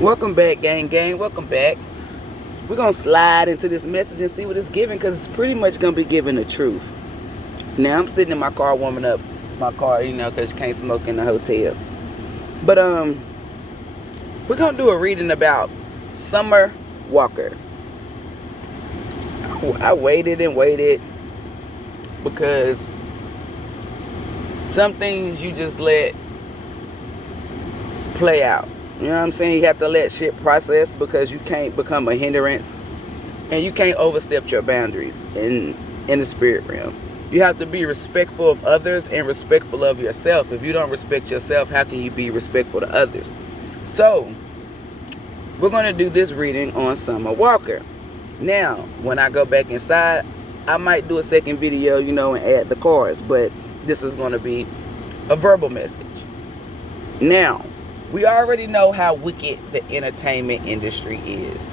Welcome back, gang. Welcome back. We're going to slide into this message and see what it's giving, because it's pretty much going to be giving the truth. Now, I'm sitting in my car warming up my car, because you can't smoke in the hotel. But, we're going to do a reading about Summer Walker. I waited and waited because some things you just let play out. You know what I'm saying? You have to let shit process, because you can't become a hindrance and you can't overstep your boundaries in the spirit realm. You have to be respectful of others and respectful of yourself. If you don't respect yourself, how can you be respectful to others? So, we're going to do this reading on Summer Walker. Now, when I go back inside, I might do a second video, and add the cards, but this is going to be a verbal message. Now, we already know how wicked the entertainment industry is.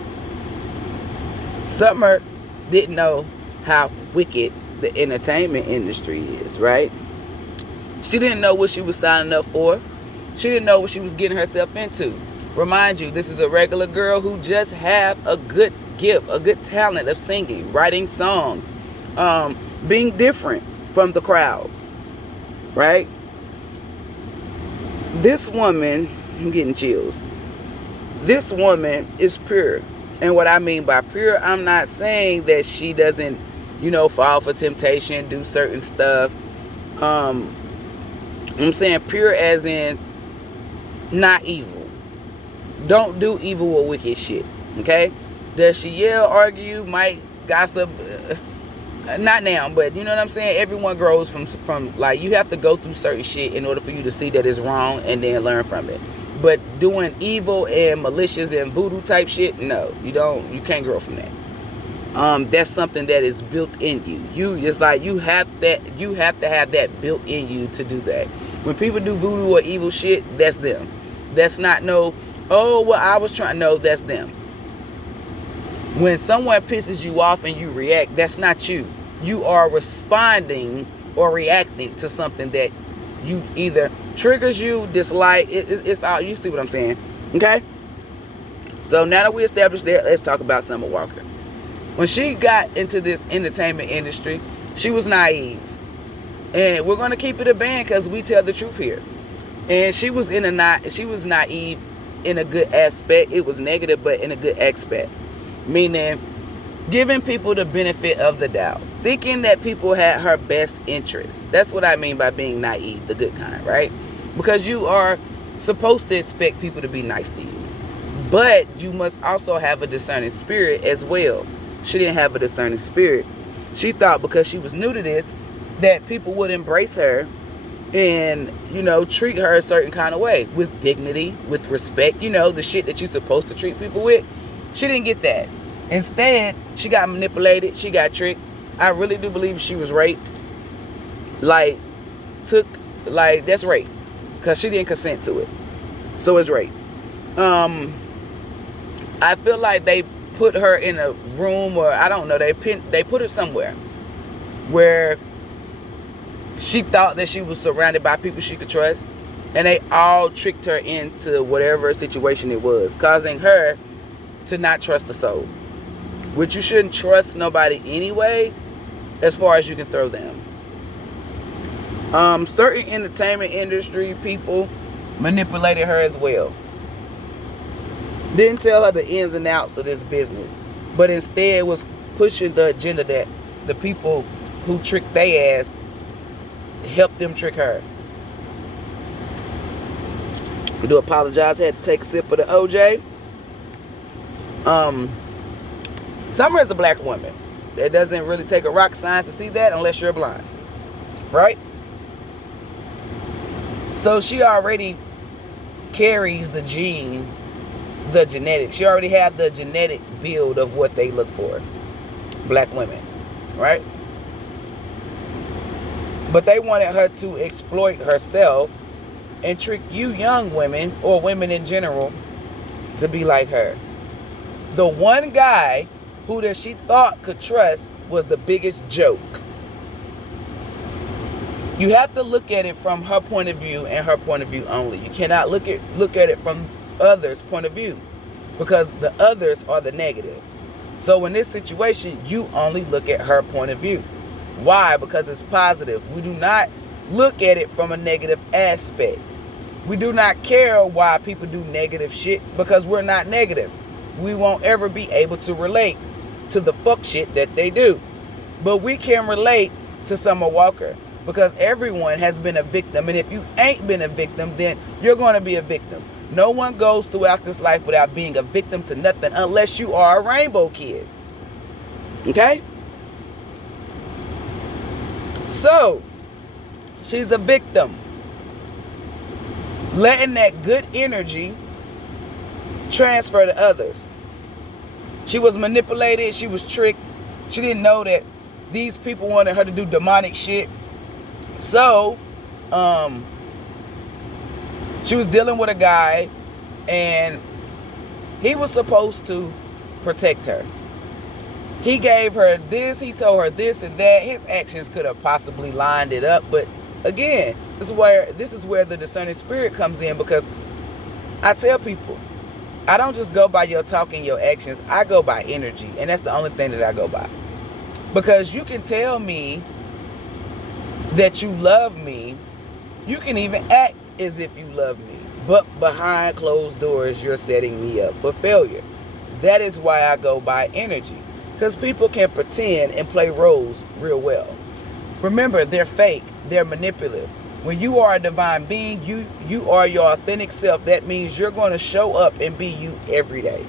Summer didn't know how wicked the entertainment industry is, right? She didn't know what she was signing up for. She didn't know what she was getting herself into. Remind you, this is a regular girl who just have a good gift, a good talent of singing, writing songs, being different from the crowd, right? This woman, I'm getting chills. This woman is pure. And what I mean by pure, I'm not saying that she doesn't, fall for temptation, do certain stuff. I'm saying pure as in not evil. Don't do evil or wicked shit. Okay? Does she yell, argue, might gossip? Not now, but you know what I'm saying? Everyone grows from like, you have to go through certain shit in order for you to see that it's wrong and then learn from it. But doing evil and malicious and voodoo type shit, no, you can't grow from that. That's something that is built in you. It's like you have to have that built in you to do that. When people do voodoo or evil shit, that's them. That's not I was trying, no, that's them. When someone pisses you off and you react, that's not you. You are responding or reacting to something that you either triggers you, dislike. It's all, you see what I'm saying? Okay? So now that we established that, let's talk about Summer Walker. When she got into this entertainment industry, she was naive. And we're going to keep it a band because we tell the truth here. And she was naive in a good aspect. It was negative, but in a good aspect. Meaning, giving people the benefit of the doubt. Thinking that people had her best interests. That's what I mean by being naive, the good kind, right? Because you are supposed to expect people to be nice to you. But you must also have a discerning spirit as well. She didn't have a discerning spirit. She thought because she was new to this, that people would embrace her and, treat her a certain kind of way. With dignity, with respect. The shit that you're supposed to treat people with. She didn't get that. Instead, she got manipulated. She got tricked. I really do believe she was raped. That's rape. Because she didn't consent to it. So it's rape. I feel like they put her in a room, or I don't know, they put her somewhere where she thought that she was surrounded by people she could trust. And they all tricked her into whatever situation it was, causing her to not trust a soul. Which you shouldn't trust nobody anyway, as far as you can throw them. Certain entertainment industry people manipulated her as well. Didn't tell her the ins and outs of this business, but instead was pushing the agenda that the people who tricked their ass helped them trick her. I do apologize. I had to take a sip of the OJ. Summer is a black woman. It doesn't really take a rocket science to see that unless you're blind. Right? So she already carries the genes, the genetics. She already had the genetic build of what they look for. Black women. Right? But they wanted her to exploit herself and trick you young women, or women in general, to be like her. The one guy who that she thought could trust was the biggest joke. You have to look at it from her point of view and her point of view only. You cannot look at it from others' point of view. because the others are the negative. So in this situation, you only look at her point of view. Why? Because it's positive. We do not look at it from a negative aspect. We do not care why people do negative shit because we're not negative. We won't ever be able to relate to the fuck shit that they do. But we can relate to Summer Walker because everyone has been a victim. And if you ain't been a victim, then you're going to be a victim. No one goes throughout this life without being a victim to nothing unless you are a rainbow kid. Okay? So, she's a victim. Letting that good energy transfer to others. She was manipulated. She was tricked. She didn't know that these people wanted her to do demonic shit. So, she was dealing with a guy, and he was supposed to protect her. He gave her this, he told her this and that. His actions could have possibly lined it up, but again, this is where the discerning spirit comes in, because I tell people, I don't just go by your talk and your actions. I go by energy, and that's the only thing that I go by. Because you can tell me that you love me. You can even act as if you love me. But behind closed doors, you're setting me up for failure. That is why I go by energy. Because people can pretend and play roles real well. Remember, they're fake. They're manipulative. When you are a divine being, you are your authentic self. That means you're going to show up and be you every day.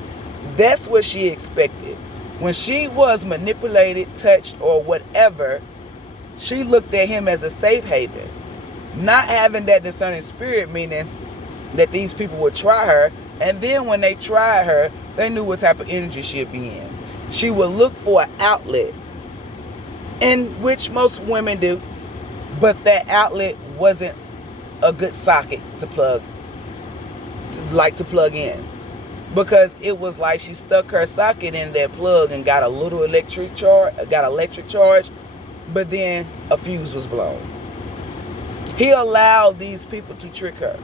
That's what she expected. When she was manipulated, touched, or whatever, she looked at him as a safe haven. Not having that discerning spirit, meaning that these people would try her, and then when they tried her, they knew what type of energy she'd be in. She would look for an outlet, in which most women do, but that outlet wasn't a good socket to plug in, because it was like she stuck her socket in that plug and got a little electric charge, but then a fuse was blown. He allowed these people to trick her.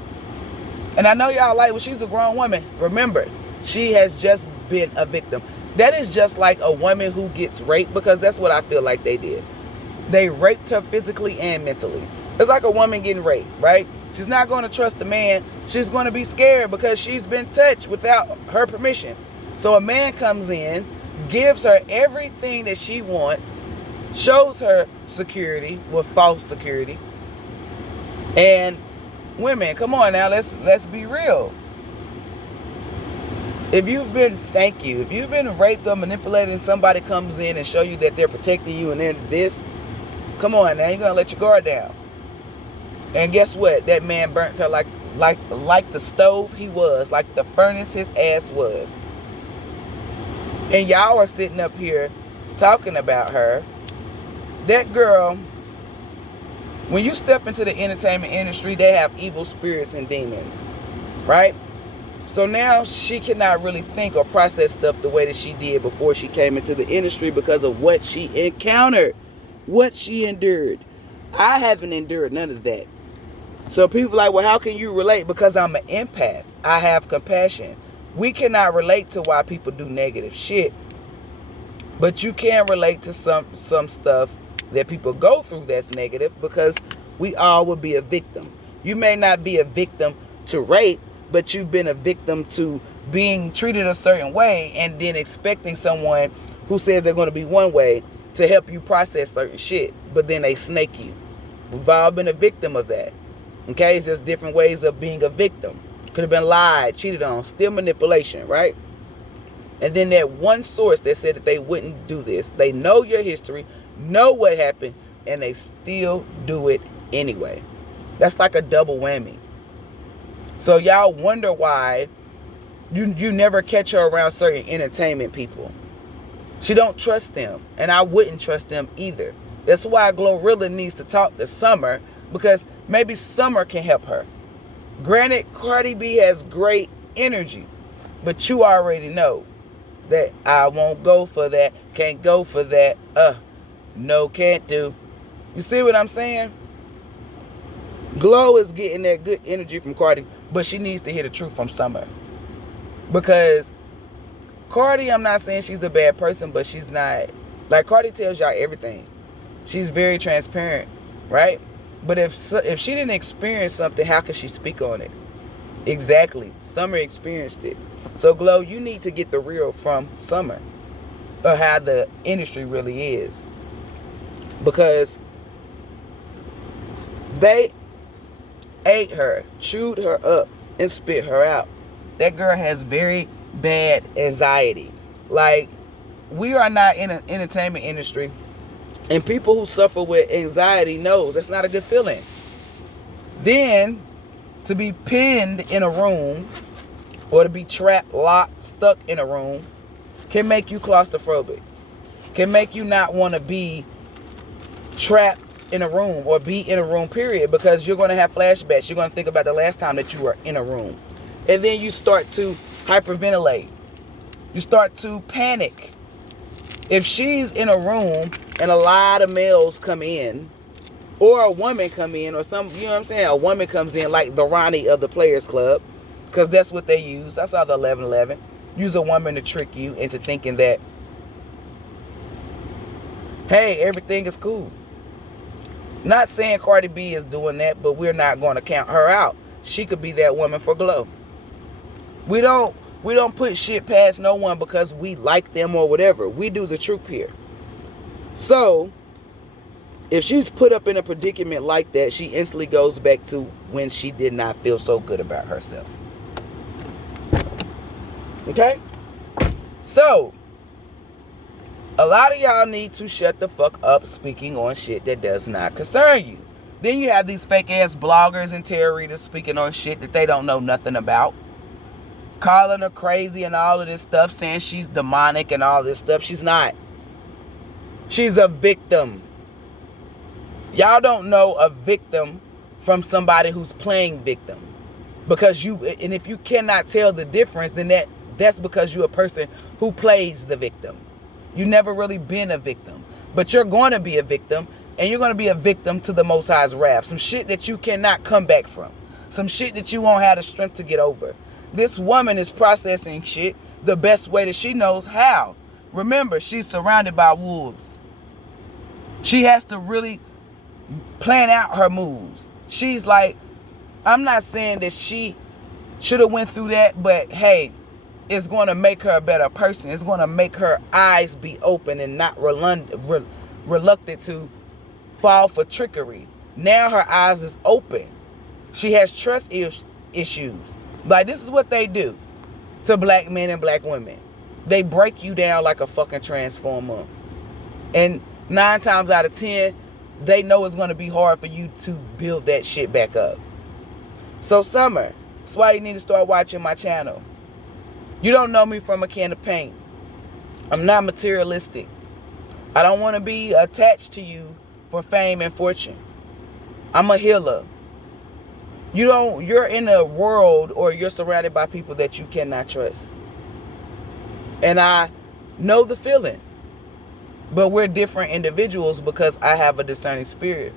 And I know y'all like, well, she's a grown woman. Remember, she has just been a victim. That is just like a woman who gets raped, because that's what I feel like they did. They raped her physically and mentally. It's like a woman getting raped, right? She's not going to trust the man. She's going to be scared because she's been touched without her permission. So a man comes in, gives her everything that she wants, shows her security with false security. And women, come on now, let's be real. If you've been raped or manipulated, and somebody comes in and show you that they're protecting you and then this, come on now, you're gonna let your guard down. And guess what? That man burnt her like the stove he was, like the furnace his ass was. And y'all are sitting up here talking about her. That girl, when you step into the entertainment industry, they have evil spirits and demons, right? So now she cannot really think or process stuff the way that she did before she came into the industry, because of what she encountered, what she endured. I haven't endured none of that. So people are like, well, how can you relate? Because I'm an empath. I have compassion. We cannot relate to why people do negative shit, but you can relate to some stuff that people go through that's negative, because we all would be a victim. You may not be a victim to rape, but you've been a victim to being treated a certain way, and then expecting someone who says they're going to be one way to help you process certain shit, but then they snake you. We've all been a victim of that. Okay, it's just different ways of being a victim. Could have been lied, cheated on, still manipulation, right? And then that one source that said that they wouldn't do this. They know your history, know what happened, and they still do it anyway. That's like a double whammy. So y'all wonder why you never catch her around certain entertainment people. She don't trust them, and I wouldn't trust them either. That's why Glorilla needs to talk to Summer, because maybe Summer can help her. Granted, Cardi B has great energy, but you already know that I won't go for that, can't go for that, no, can't do. You see what I'm saying? Glow is getting that good energy from Cardi, but she needs to hear the truth from Summer. Because Cardi, I'm not saying she's a bad person, but she's not. Like, Cardi tells y'all everything. She's very transparent, right? But if she didn't experience something, how could she speak on it? Exactly. Summer experienced it. So, Glow, you need to get the real from Summer, or how the industry really is. Because they ate her, chewed her up, and spit her out. That girl has very bad anxiety. Like, we are not in an entertainment industry, and people who suffer with anxiety know that's not a good feeling. Then, to be pinned in a room, or to be trapped, locked, stuck in a room, can make you claustrophobic. Can make you not want to be trapped in a room, or be in a room, period, because you're going to have flashbacks. You're going to think about the last time that you were in a room. And then you start to hyperventilate. You start to panic. If she's in a room and a lot of males come in, or a woman come in, or some, you know what I'm saying, a woman comes in like the Ronnie of the Players Club, because that's what they use. I saw the 11-11. Use a woman to trick you into thinking that, hey, everything is cool. Not saying Cardi B is doing that, but we're not going to count her out. She could be that woman for Glow. We don't put shit past no one because we like them or whatever. We do the truth here. So, if she's put up in a predicament like that, she instantly goes back to when she did not feel so good about herself. Okay? So, a lot of y'all need to shut the fuck up speaking on shit that does not concern you. Then you have these fake ass bloggers and tarot readers speaking on shit that they don't know nothing about. Calling her crazy and all of this stuff, saying she's demonic and all this stuff. She's not. She's a victim. Y'all don't know a victim from somebody who's playing victim. Because and if you cannot tell the difference, then that's because you're a person who plays the victim. You never really been a victim. But you're going to be a victim, and you're going to be a victim to the Most High's wrath. Some shit that you cannot come back from. Some shit that you won't have the strength to get over. This woman is processing shit the best way that she knows how. Remember, she's surrounded by wolves. She has to really plan out her moves. She's like, I'm not saying that she should have went through that, but hey, it's going to make her a better person. It's going to make her eyes be open and not reluctant to fall for trickery. Now her eyes is open. She has trust issues. Like, this is what they do to black men and black women. They break you down like a fucking transformer. And 9 times out of 10, they know it's going to be hard for you to build that shit back up. So, Summer, that's why you need to start watching my channel. You don't know me from a can of paint. I'm not materialistic. I don't want to be attached to you for fame and fortune. I'm a healer. You're in a world, or you're surrounded by people that you cannot trust. And I know the feeling. But we're different individuals because I have a discerning spirit.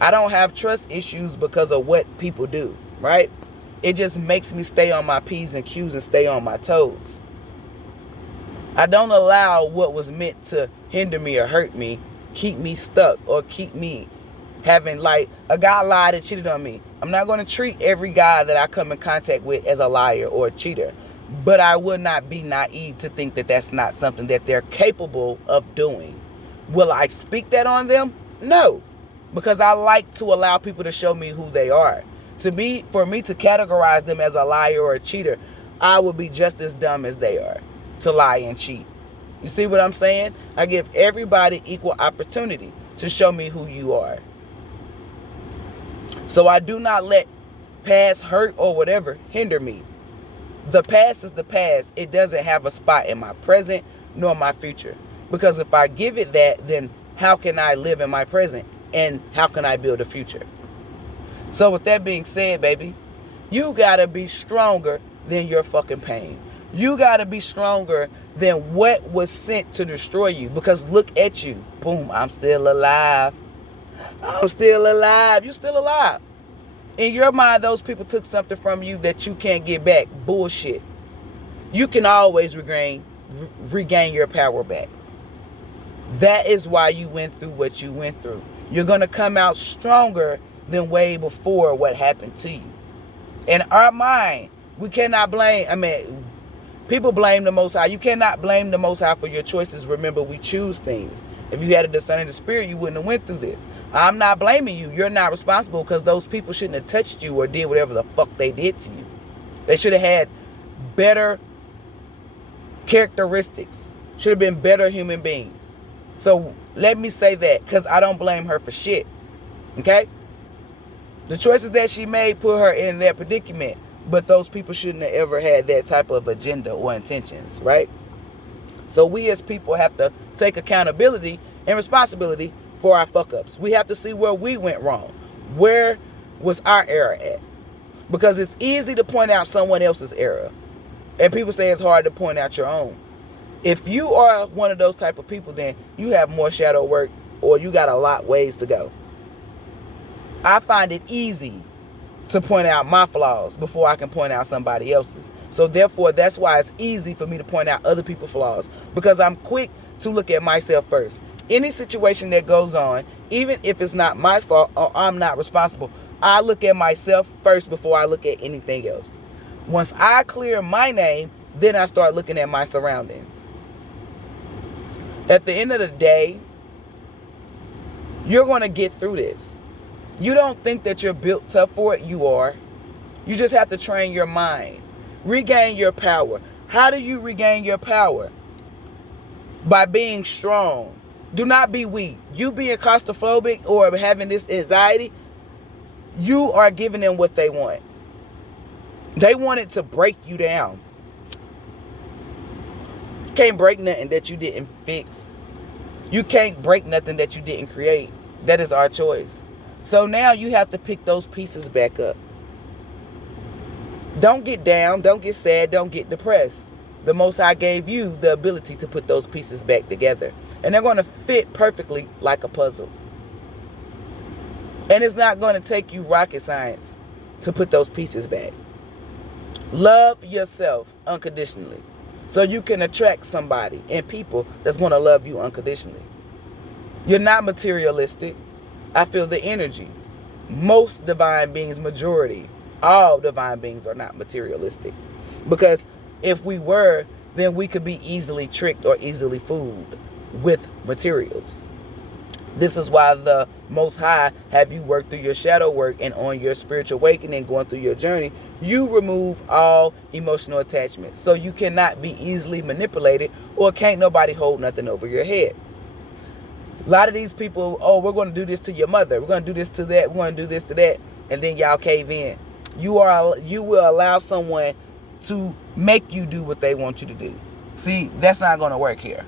I don't have trust issues because of what people do, right? It just makes me stay on my P's and Q's and stay on my toes. I don't allow what was meant to hinder me or hurt me, keep me stuck, or keep me having, like, a guy lied and cheated on me. I'm not going to treat every guy that I come in contact with as a liar or a cheater. But I would not be naive to think that that's not something that they're capable of doing. Will I speak that on them? No. Because I like to allow people to show me who they are. For me to categorize them as a liar or a cheater, I would be just as dumb as they are to lie and cheat. You see what I'm saying? I give everybody equal opportunity to show me who you are. So I do not let past hurt or whatever hinder me. The past is the past. It doesn't have a spot in my present nor my future. Because if I give it that, then how can I live in my present? And how can I build a future? So with that being said, baby, you gotta be stronger than your fucking pain. You gotta be stronger than what was sent to destroy you. Because look at you. Boom, I'm still alive. I'm still alive. You're still alive. In your mind, those people took something from you that you can't get back. Bullshit. You can always regain. regain your power back. That is why you went through what you went through. You're going to come out stronger than way before what happened to you. In our mind, we cannot blame, people blame the Most High. You cannot blame the Most High for your choices. Remember, we choose things. If you had a discerning spirit, you wouldn't have went through this. I'm not blaming you. You're not responsible because those people shouldn't have touched you or did whatever the fuck they did to you. They should have had better characteristics. Should have been better human beings. So let me say that because I don't blame her for shit. Okay? The choices that she made put her in that predicament. But those people shouldn't have ever had that type of agenda or intentions, right? So we as people have to take accountability and responsibility for our fuck-ups. We have to see where we went wrong. Where was our error at? Because it's easy to point out someone else's error. And people say it's hard to point out your own. If you are one of those type of people, then you have more shadow work or you got a lot ways to go. I find it easy to point out my flaws before I can point out somebody else's. So therefore, that's why it's easy for me to point out other people's flaws, because I'm quick to look at myself first. Any situation that goes on, even if it's not my fault or I'm not responsible, I look at myself first before I look at anything else. Once I clear my name, then I start looking at my surroundings. At the end of the day, you're going to get through this. You don't think that you're built tough for it. You are. You just have to train your mind. Regain your power. How do you regain your power? By being strong. Do not be weak. You being claustrophobic or having this anxiety, you are giving them what they want. They want it to break you down. You can't break nothing that you didn't fix. You can't break nothing that you didn't create. That is our choice. So now you have to pick those pieces back up. Don't get down. Don't get sad. Don't get depressed. The Most High gave you the ability to put those pieces back together. And they're going to fit perfectly like a puzzle. And it's not going to take you rocket science to put those pieces back. Love yourself unconditionally so you can attract somebody and people that's going to love you unconditionally. You're not materialistic. I feel the energy. Most divine beings, majority, all divine beings are not materialistic. Because if we were, then we could be easily tricked or easily fooled with materials. This is why the Most High have you work through your shadow work, and on your spiritual awakening, going through your journey, you remove all emotional attachment. So you cannot be easily manipulated, or can't nobody hold nothing over your head. A lot of these people, oh, we're going to do this to your mother. We're going to do this to that. We're going to do this to that. And then y'all cave in. You will allow someone to make you do what they want you to do. See, that's not going to work here.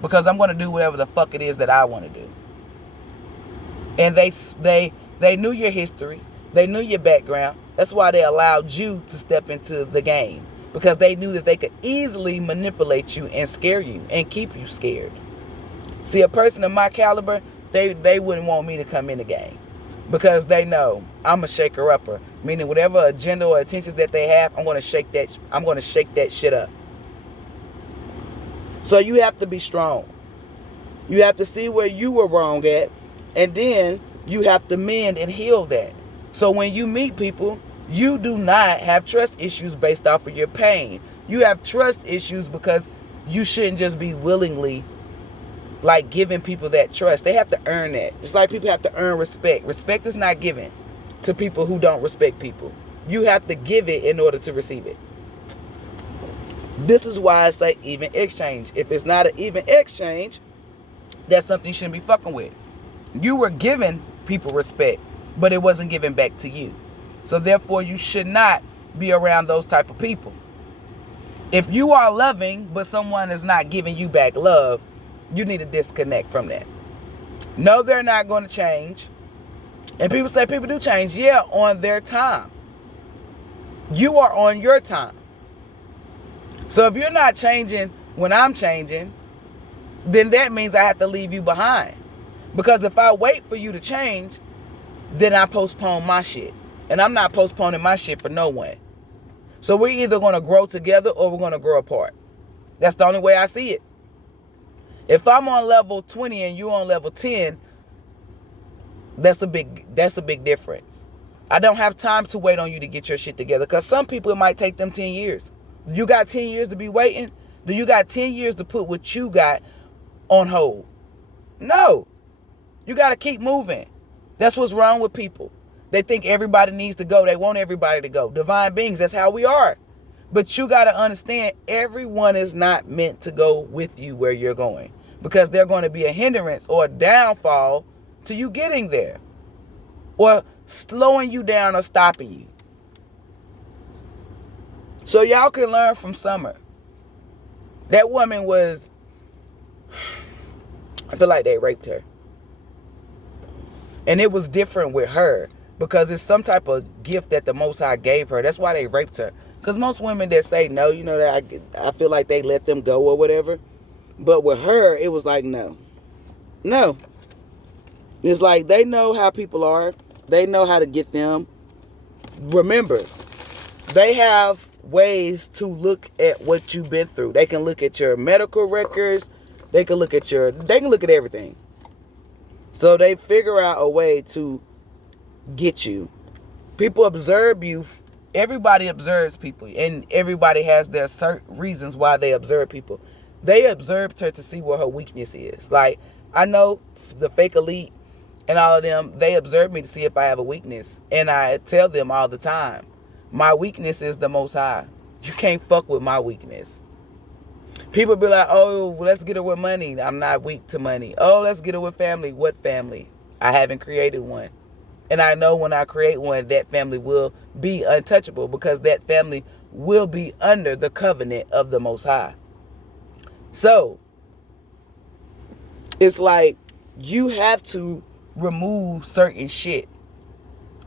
Because I'm going to do whatever the fuck it is that I want to do. And they knew your history. They knew your background. That's why they allowed you to step into the game. Because they knew that they could easily manipulate you and scare you and keep you scared. See, a person of my caliber, they wouldn't want me to come in the game. Because they know I'm a shaker-upper. Meaning whatever agenda or intentions that they have, I'm going to shake that shit up. So you have to be strong. You have to see where you were wrong at. And then you have to mend and heal that. So when you meet people, you do not have trust issues based off of your pain. You have trust issues because you shouldn't just be willingly like giving people that trust. They have to earn that. Just like people have to earn respect. Respect is not given to people who don't respect people. You have to give it in order to receive it. This is why I say even exchange. If it's not an even exchange, that's something you shouldn't be fucking with. You were giving people respect, but it wasn't given back to you. So therefore, you should not be around those type of people. If you are loving, but someone is not giving you back love, you need to disconnect from that. No, they're not going to change. And people say people do change. Yeah, on their time. You are on your time. So if you're not changing when I'm changing, then that means I have to leave you behind. Because if I wait for you to change, then I postpone my shit. And I'm not postponing my shit for no one. So we're either going to grow together or we're going to grow apart. That's the only way I see it. If I'm on level 20 and you're on level 10, that's a big difference. I don't have time to wait on you to get your shit together, because some people, it might take them 10 years. You got 10 years to be waiting? Do you got 10 years to put what you got on hold? No. You got to keep moving. That's what's wrong with people. They think everybody needs to go. They want everybody to go. Divine beings, that's how we are. But you got to understand, everyone is not meant to go with you where you're going, because they're going to be a hindrance or a downfall to you getting there, or slowing you down or stopping you. So y'all can learn from Summer. That woman was, I feel like they raped her. And it was different with her, because it's some type of gift that the Most High gave her. That's why they raped her. Because most women that say no, you know, that I feel like they let them go or whatever. But with her, it was like, no. No. It's like they know how people are. They know how to get them. Remember, they have ways to look at what you've been through. They can look at your medical records. They can look at everything. So they figure out a way to get you. People observe you. Everybody observes people, and everybody has their certain reasons why they observe people. They observed her to see what her weakness is. Like, I know the fake elite and all of them, they observe me to see if I have a weakness. And I tell them all the time, my weakness is the Most High. You can't fuck with my weakness. People be like, oh, let's get her with money. I'm not weak to money. Oh, let's get her with family. What family? I haven't created one. And I know when I create one, that family will be untouchable, because that family will be under the covenant of the Most High. So, it's like you have to remove certain shit.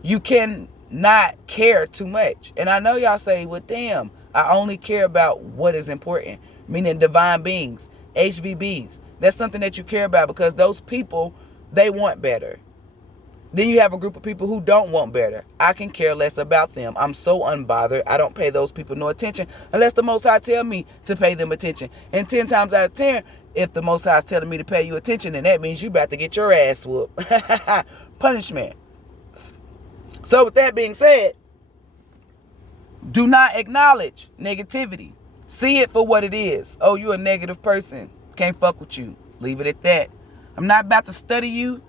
You cannot care too much. And I know y'all say, well, damn, I only care about what is important. Meaning divine beings, HVBs. That's something that you care about, because those people, they want better. Then you have a group of people who don't want better. I can care less about them. I'm so unbothered. I don't pay those people no attention unless the Most High tell me to pay them attention. And 10 times out of 10, if the Most High is telling me to pay you attention, then that means you about to get your ass whooped. Punishment. So with that being said, do not acknowledge negativity. See it for what it is. Oh, you're a negative person. Can't fuck with you. Leave it at that. I'm not about to study you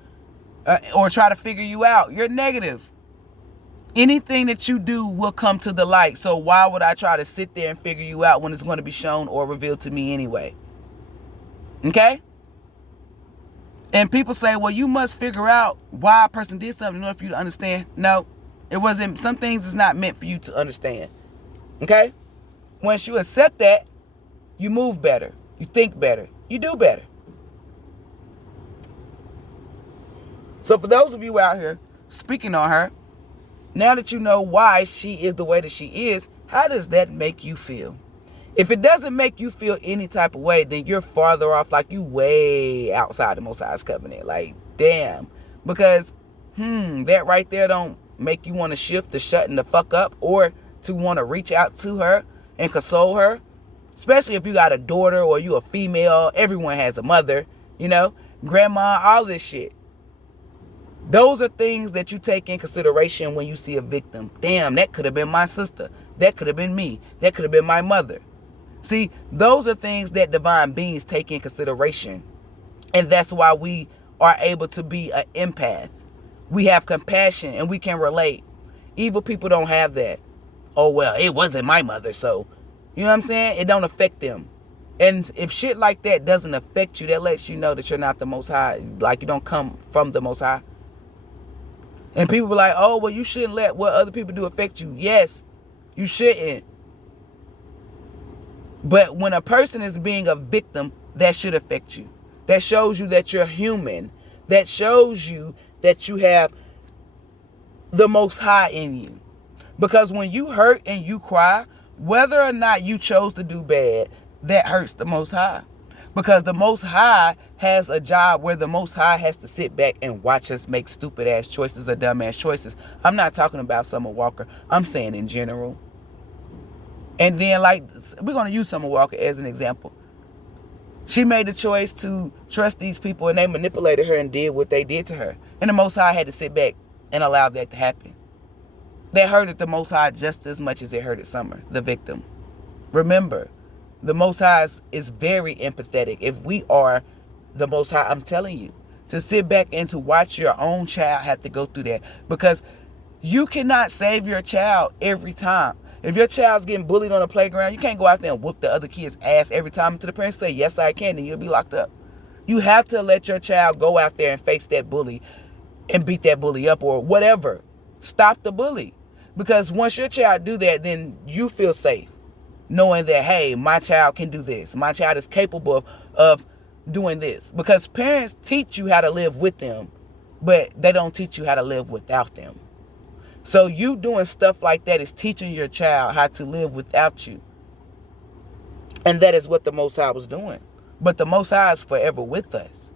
or try to figure you out. You're negative. Anything that you do will come to the light. So why would I try to sit there and figure you out when it's going to be shown or revealed to me anyway? Okay? And people say, well, you must figure out why a person did something in order for you to understand. No, it wasn't. Some things is not meant for you to understand. Okay? Once you accept that, you move better. You think better. You do better. So for those of you out here speaking on her, now that you know why she is the way that she is, how does that make you feel? If it doesn't make you feel any type of way, then you're farther off, like you way outside the Most High's covenant. Like, damn. Because, that right there don't make you want to shift to shutting the fuck up, or to want to reach out to her and console her. Especially if you got a daughter or you a female. Everyone has a mother, you know, grandma, all this shit. Those are things that you take in consideration when you see a victim. Damn, that could have been my sister. That could have been me. That could have been my mother. See, those are things that divine beings take in consideration. And that's why we are able to be an empath. We have compassion and we can relate. Evil people don't have that. Oh, well, it wasn't my mother, so, you know what I'm saying? It don't affect them. And if shit like that doesn't affect you, that lets you know that you're not the Most High. Like, you don't come from the Most High. And people be like, oh, well, you shouldn't let what other people do affect you. Yes, you shouldn't. But when a person is being a victim, that should affect you. That shows you that you're human. That shows you that you have the Most High in you. Because when you hurt and you cry, whether or not you chose to do bad, that hurts the Most High. Because the Most High has a job where the Most High has to sit back and watch us make stupid ass choices or dumb ass choices. I'm not talking about Summer Walker. I'm saying in general. And then, like, we're going to use Summer Walker as an example. She made the choice to trust these people, and they manipulated her and did what they did to her. And the Most High had to sit back and allow that to happen. They hurted the Most High just as much as they hurted Summer, the victim. Remember, the Most High is very empathetic. If we are the Most High, I'm telling you, to sit back and to watch your own child have to go through that. Because you cannot save your child every time. If your child's getting bullied on the playground, you can't go out there and whoop the other kid's ass every time until the parents say, yes, I can, and you'll be locked up. You have to let your child go out there and face that bully and beat that bully up or whatever. Stop the bully. Because once your child do that, then you feel safe knowing that, hey, my child can do this. My child is capable of doing this. Because parents teach you how to live with them, but they don't teach you how to live without them. So you doing stuff like that is teaching your child how to live without you. And that is what the Most High was doing. But the Most High is forever with us.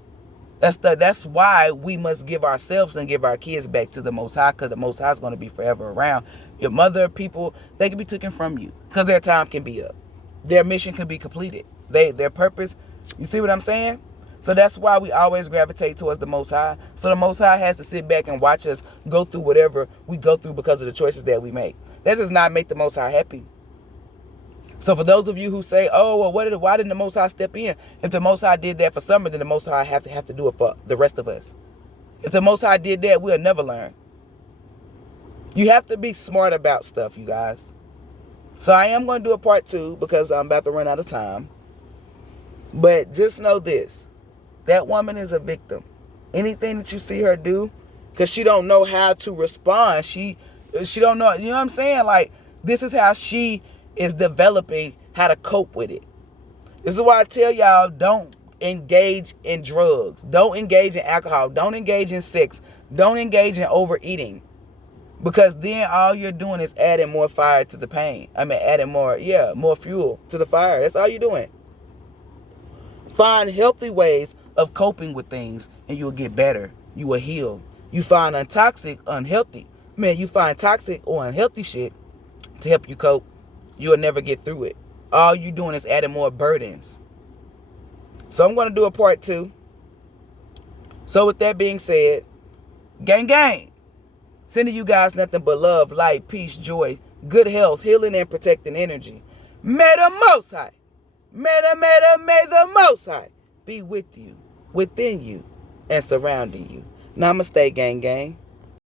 That's why we must give ourselves and give our kids back to the Most High, because the Most High is going to be forever around. Your mother, people, they can be taken from you because their time can be up. Their mission can be completed. Their purpose, you see what I'm saying? So that's why we always gravitate towards the Most High. So the Most High has to sit back and watch us go through whatever we go through because of the choices that we make. That does not make the Most High happy. So for those of you who say, oh, well, why didn't the Most High step in? If the Most High did that for Summer, then the Most High have to do it for the rest of us. If the Most High did that, we'll never learn. You have to be smart about stuff, you guys. So I am going to do a part 2 because I'm about to run out of time. But just know this. That woman is a victim. Anything that you see her do, because she don't know how to respond. She don't know, you know what I'm saying? Like, this is how she is developing how to cope with it. This is why I tell y'all, don't engage in drugs. Don't engage in alcohol. Don't engage in sex. Don't engage in overeating. Because then all you're doing is adding more fire to the pain. Adding more fuel to the fire. That's all you're doing. Find healthy ways of coping with things and you'll get better. You will heal. You find toxic or unhealthy shit to help you cope. You'll never get through it. All you're doing is adding more burdens. So I'm going to do a part 2. So with that being said, gang. Sending you guys nothing but love, light, peace, joy, good health, healing, and protecting energy. May the Most High, may the Most High be with you, within you, and surrounding you. Namaste, gang.